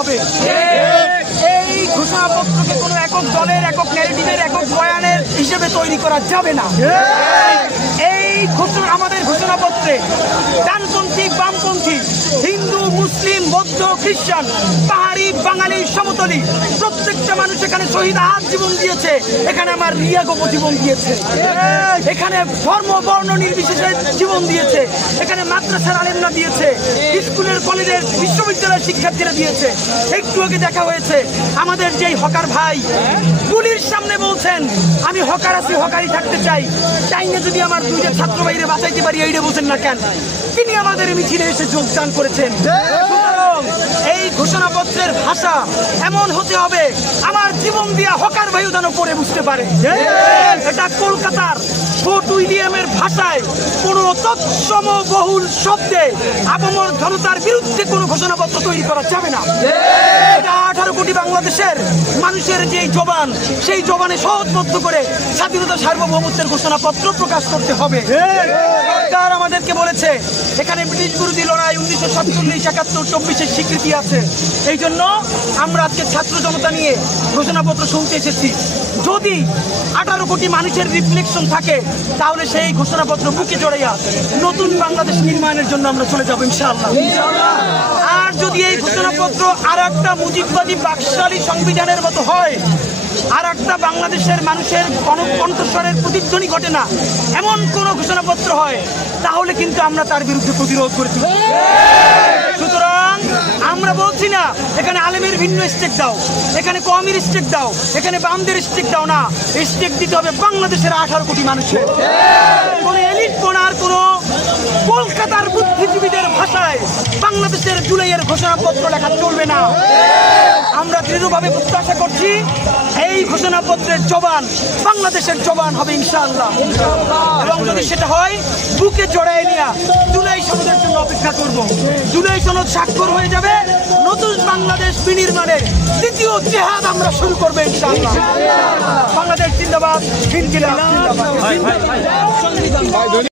হবে। এই ঘোষণাপত্রকে কোনো একক দলের, একক ন্যারেটিভের, একক বয়ানের হিসেবে তৈরি করা যাবে না। এই আমাদের ঘোষণাপত্রে ডানপন্থী, বামপন্থী, হিন্দু, মুসলিম, বৌদ্ধ, খ্রিস্টান, পাহাড়ি, বাঙালি, সমতলী প্রত্যেকটা মানুষ এখানে শহীদ আহাদ জীবন দিয়েছে। এখানে আমার রিয়া গোপ জীবন দিয়েছে। এখানে ধর্ম বর্ণ নির্বিশেষে জীবন দিয়েছে। এখানে মাদ্রাসার আলেমরা দিয়েছে, স্কুলের, কলেজের, বিশ্ববিদ্যালয়ের শিক্ষার্থীরা দিয়েছে। একটু আগে দেখা হয়েছে আমাদের যেই হকার ভাই পুলিশ সামনে বলছেন আমি হকার আছি, হকারই থাকতে চাই, চাইলে যদি আমার দুইটা ছাত্র ভাইরে বাঁচাইতে পারি, এইটা বলছেন না কেন? তিনি আমাদের মিছিলে এসে যোগদান করেছেন। এই ঘোষণাপত্রের ভাষা এমন হতে হবে আমার জীবন দিয়া হকার ভাইও যেন পড়ে বুঝতে পারে। এটা কলকাতার ফোর্ট উইলিয়ামের ভাষায় কোনো তৎসম বহুল শব্দে আপামর জনতার বিরুদ্ধে কোনো ঘোষণাপত্র তৈরি করা যাবে না। এটা 18 কোটি বাংলাদেশের মানুষের যে জবান, সেই জবানে সহজবদ্ধ করে স্বাধীনতা সার্বভৌমত্বের ঘোষণাপত্র প্রকাশ করতে হবে। সরকার আমাদেরকে বলেছে এখানে ব্রিটিশ বিরোধী লড়াই 1947, 71, 24-এর স্বীকৃতি আছে। এই জন্য আমরা আজকে ছাত্র জনতা নিয়ে ঘোষণাপত্র শুনতে এসেছি। যদি 18 কোটি মানুষের রিফ্লেকশন থাকে তাহলে সেই ঘোষণাপত্র বুকে জড়াইয়া নতুন বাংলাদেশ নির্মাণের জন্য আমরা চলে যাবো ইনশাআল্লাহ। আর যদি এই ঘোষণাপত্র আর একটা মুজিববাদী বাকশালী সংবিধানের মতো হয়, আর একটা বাংলাদেশের মানুষের কণ্ঠস্বরের প্রতিধ্বনি ঘটে না, এমন কোন ঘোষণাপত্র হয়, তাহলে কিন্তু আমরা তার বিরুদ্ধে প্রতিরোধ করে তুলব। সুতরাং আমরা বলছি না এখানে আলেমের ভিন্ন স্টেক দাও, এখানে কওমির স্টেক দাও, এখানে বামদের স্টেক দাও না। স্টেক দিতে হবে বাংলাদেশের 18 কোটি মানুষের। কোন এলিট কোনার কোন কলকাতার বুদ্ধিজীবীদের ভাষায় বাংলাদেশের জুলাইয়ের ঘোষণাপত্র লেখা চলবে না। আমরা দৃঢ়ভাবে প্রত্যাশা করছি এই ঘোষণাপত্রের জবান বাংলাদেশের জবান হবে ইনশাআল্লাহ। এবং যদি সেটা হয় বুকে জড়ায় নিয়ে জুলাই সনদের জন্য অপেক্ষা করব। জুলাই সনদ স্বাক্ষর হয়ে যাবে, নতুন বাংলাদেশ বিনির্মাণের দ্বিতীয় জেহাদ আমরা শুরু করবো ইনশাআল্লাহ। বাংলাদেশ জিন্দাবাদ, ইনকিলাব জিন্দাবাদ।